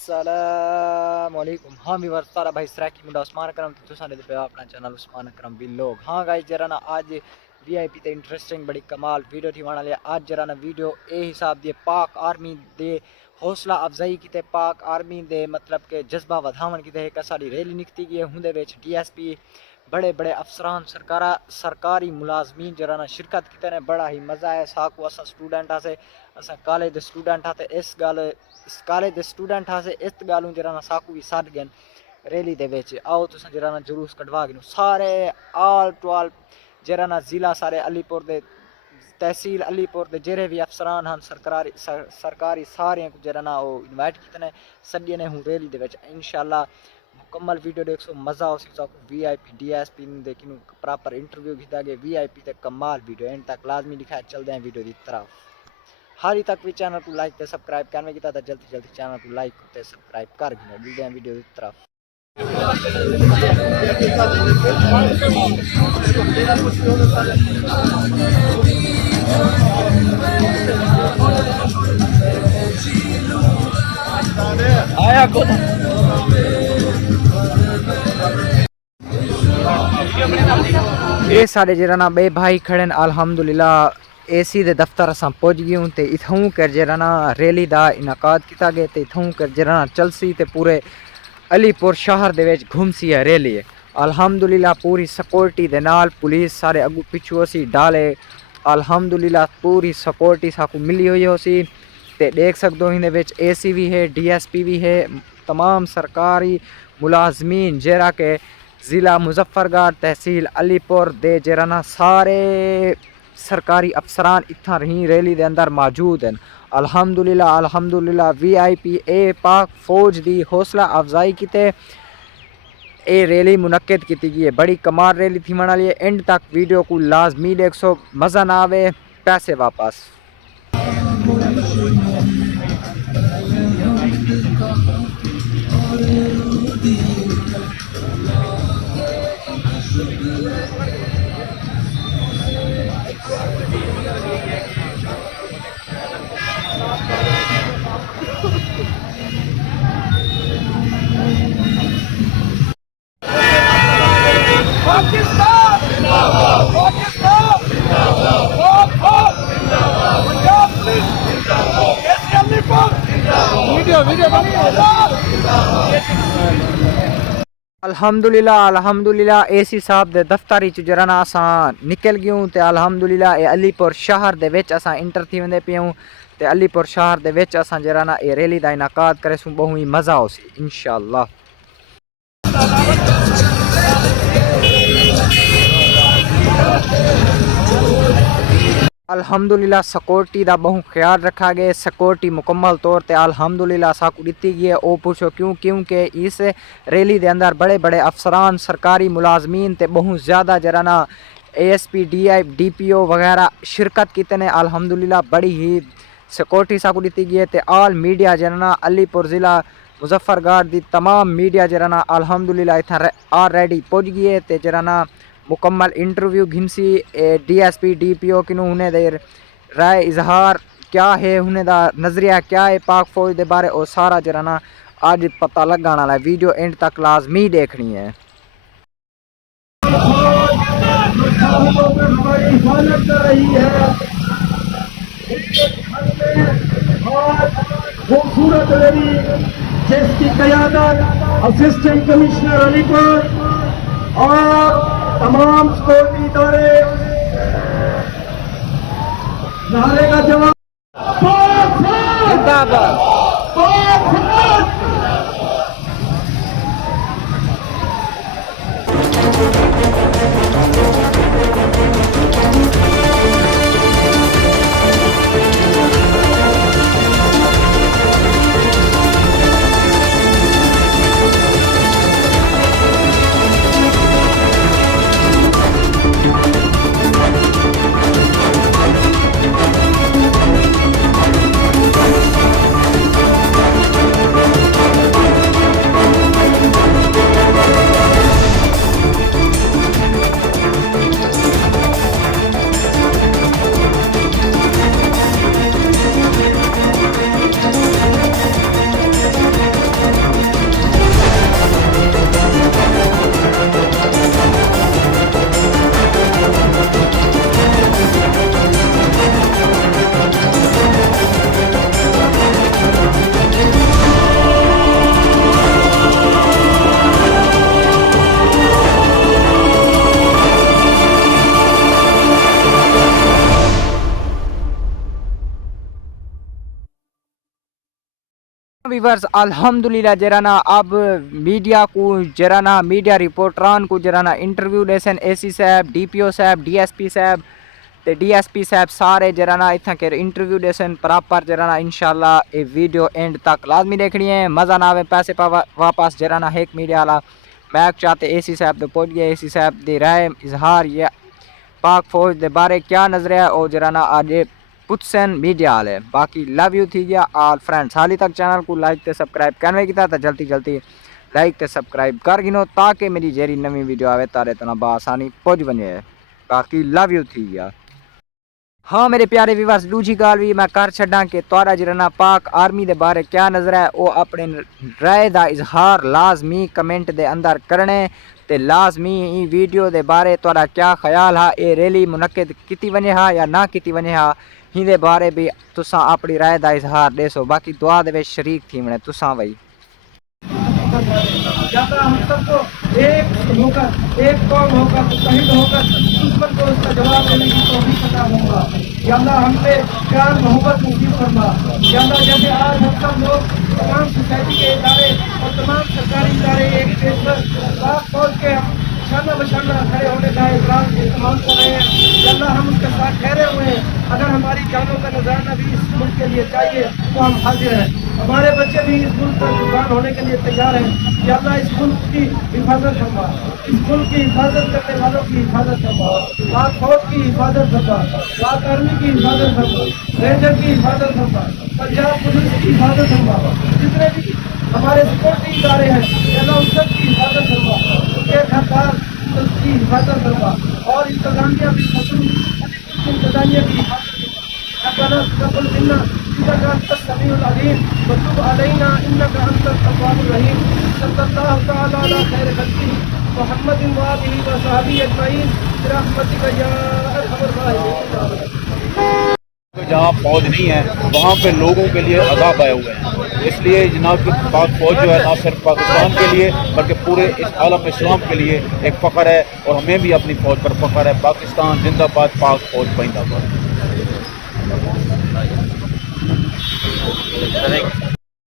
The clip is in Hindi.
अस्सलामुअलैकुम। हाँ व्यूअर्स, सारा भाई सराकी मुंडा उस्मान अकरम तो तुसां दे पे अपना चैनल उस्मान अकरम भी लोग। हाँ गाइस, जरा ना आज वीआईपी ते इंटरेस्टिंग बड़ी कमाल वीडियो थी वाला आज जरा ना वीडियो ए हिसाब दे पाक आर्मी दे हौसला अफजाई की पाक आर्मी दे मतलब के जज्बा वधावन की एक सारी रैली निकती गई हुंदे विच डीएसपी बड़े बड़े अफसरान सरकारी मुलाजमीन जरा ना शिरकत की बड़ा ही मज़ा है। साकू असा स्टूडेंट आसे असा कॉलेज दे स्टूडेंट आते इस कॉलेज दे स्टूडेंट आसे इस गल जरा ना साकू भी साथ गए रैली दे विच। आओ तुस जरा ना जुलूस कटवा गिनो सारे आल टू आल जरा ना जिला सारे अलीपुर दे तहसील अलीपुर दे जेरे भी अफसरान हैं सरकारी सारे जरा ना वो इनवाइट कितने सदिए ने हूँ रैली दे विच। इंशाल्लाह मुकम्मल वीडियो देख सो मज़ा हो सी वीआईपी डीएसपी दे किनू प्रॉपर इंटरव्यू किया गया वीआईपी ते कमाल वीडियो एंड तक लाजमी दिखाया। चलते हैं वीडियो की तरफ। हाली तक भी चैनल को लाइक ते सब्सक्राइब करने की जल्दी जल्दी चैनल को लाइक ते सब्सक्राइब कर गिनो। मिलते हैं वीडियो की तरफ। आया को ये सारे जरा ना बे भाई खड़े अल्हम्दुलिल्लाह एसी दे दफ्तर असां पहुंच गए हूँ ते इथों कर जरा ना रैली दा इनाकाद किया गया ते इथों कर जरा ना चलसी ते पूरे अलीपुर शहर दे विच घूमसी है रैली। अल्हम्दुलिल्लाह पूरी सिक्योरिटी दे नाल पुलिस सारे अगू पिछू असी डाले। अल्हम्दुलिल्लाह पूरी सिक्योरिटी साकू मिली हुई हो सी ते देख सकते हो इनके विच एसी भी है डीएसपी भी है तमाम सरकारी मुलाजमीन जरा के ज़िला मुजफ्फरगढ़ तहसील अलीपुर दे जरा ना सारे सरकारी अफसरान इतना रही रैली दे अंदर मौजूद हैं। अल्हम्दुलिल्लाह अल्हम्दुलिल्लाह वीआईपी ए पाक फौज दी हौसला अफजाई किते ए रैली मुनक्किद की गई है। बड़ी कमाल रैली थी वाली है। एंड तक वीडियो को लाजमी देख सो मज़ा ना आवे पैसे वापस। अल्हम्दुलिल्लाह अल्हम्दुलिल्लाह एसी साहब दे दफ्तर जरा ना असां निकल गयूँ ते अल्हम्दुलिल्लाह ए अलीपुर शहर दे विच असां इंटर थी वेंदे पियूँ ते अलीपुर शहर दे विच असां जरा ना ए रैली दा इनाकाद करे सूं बहु ही मज़ा हो सी इंशाअल्लाह। अल्हम्दुलिल्लाह सिक्योरिटी का बहु ख्याल रखा गया। सिक्योरिटी मुकम्मल तौर पर अल्हम्दुलिल्लाह साकू दी गई है। वो पूछो क्योंकि इस रैली के अंदर बड़े बड़े अफसरान सरकारी मुलाजमीन ते बहुत ज़्यादा जरा ना ASP DPO वगैरह शिरकत किते ने। अल्हम्दुलिल्लाह बड़ी ही सिक्योरिटी साकू दी गई है। तो आल मीडिया जरा ना अलीपुर ज़िला मुजफ्फरगढ़ की तमाम मीडिया जरा ना अल्हम्दुलिल्लाह इतना ऑलरेडी पहुँच गई है। तो जरा ना मुकम्मल इंटरव्यू घिमसी DSP DPO किनू उन्हें दे राय इजहार क्या है उन्हें दा नज़रिया क्या है पाक फौज के बारे और सारा जरा ना आज पता लगने वाला है। वीडियो एंड तक लाजमी देखनी है। खूबसूरत रैली जिसकी क़यादत असिस्टेंट कमिश्नर अलीपुर और तमाम सिक्योरिटी इदारे नारे का जवाब वीवर्स अल्हम्दुलिल्लाह जराना अब मीडिया को जराना मीडिया रिपोर्टरान को जराना इंटरव्यू देसन एसी साहब डीपीओ साहब डीएसपी साहब ते डीएसपी साहब सारे जराना इतना के इंटरव्यू देसन प्रॉपर जराना इंशाल्लाह ये वीडियो एंड तक लाजमी देखनी है। मज़ा ना आवे पैसे वापस जराना हेक मीडिया वाला मैक चाहते एसी साहब तो पहुंच गए। एसी साहब दी राय इजहार या पाक फौज के बारे क्या नजर है और जराना आज पुछसन मीडिया वाले बाकी लव यू थी गया ऑल फ्रेंड्स। हाली तक चैनल को लाइक ते सब्सक्राइब करने की था जल्दी जल्दी लाइक ते सब्सक्राइब कर गिनो ताकि मेरी जेरी नवी वीडियो आवे तारे तना बासानी पहुंच बने। बाकी लव यू थी गया। हाँ मेरे प्यारे व्यूअर्स दूजी गाल भी मैं कर छड़ा कि तुहारा जराना पाक आर्मी के बारे क्या नजर है वो अपने राय का इजहार लाजमी कमेंट के अंदर करने ते लाजमी ई वीडियो के बारे तुहारा क्या ख्याल है ये रैली मुनक्किद की वने हा या ना की वने हा हिंदे बारे भी तुसा अपनी राय का इजहार देसो। बाकी दुआ दे शरीक थी मने तुसा भाई ज्यादा हम सबको एक होकर एक कौम होकर मुत्तहिद होकर दुश्मन को उसका जवाब देने की तौफीक अता होगा। या अल्लाह हम पे प्यार मोहब्बत नसीब फरमा। या अल्लाह जैसे आज हम सब लोग तमाम सोसाइटी के इदारे और तमाम सरकारी इदारे एक पेज पर पाक फौज के शाना बशाना खड़े होने का इस्तेमाल कर रहे हैं। या अल्लाह हम उसके साथ ठहरे हुए हैं। अगर हमारी जानों का नजराना भी इस मुल्क के लिए चाहिए तो हम हाजिर हैं। हमारे बच्चे भी इस मुल्क पर कुर्बान होने के लिए तैयार हैं। या अल्लाह इस मुल्क की हिफाजत फरमा, इस मुल्क की हिफाजत करने वालों की हिफाजत फरमा, पाक फौज की हिफाजत फरमा, पाक आर्मी की हिफाजत फरमा, रेंजर की हिफाजत फरमा, पंजाब पुलिस की हिफाजत फरमा, जितने भी हमारे सिक्योरिटी इदारे हैं या अल्लाह उन सब की हिफाजत फरमा, उनके घरदार की हिफाजत फरमा और इंतजामिया भी इंतजामिया की हिफाजत रब्बना तक़ब्बल मिन्ना इन्नका अंतस समीउल अलीम व तुब अलैना इन्नका अंतत तव्वाबुर रहीम। सल्लल्लाहु तआला अला खैर खल्क़िही मुहम्मदिन व आलिहि व सहबिही अजमईन बिरहमतिका या अरहमर राहिमीन। जहाँ फौज नहीं है वहाँ पे लोगों के लिए अज़ाब आए हुए हैं। इसलिए जनाब की पाक फौज जो है ना सिर्फ पाकिस्तान के लिए बल्कि पूरे इस आलम इस्लाम के लिए एक फ़ख्र है और हमें भी अपनी फौज पर फ़ख्र है। पाकिस्तान जिंदाबाद, पाक फौज जिंदाबाद।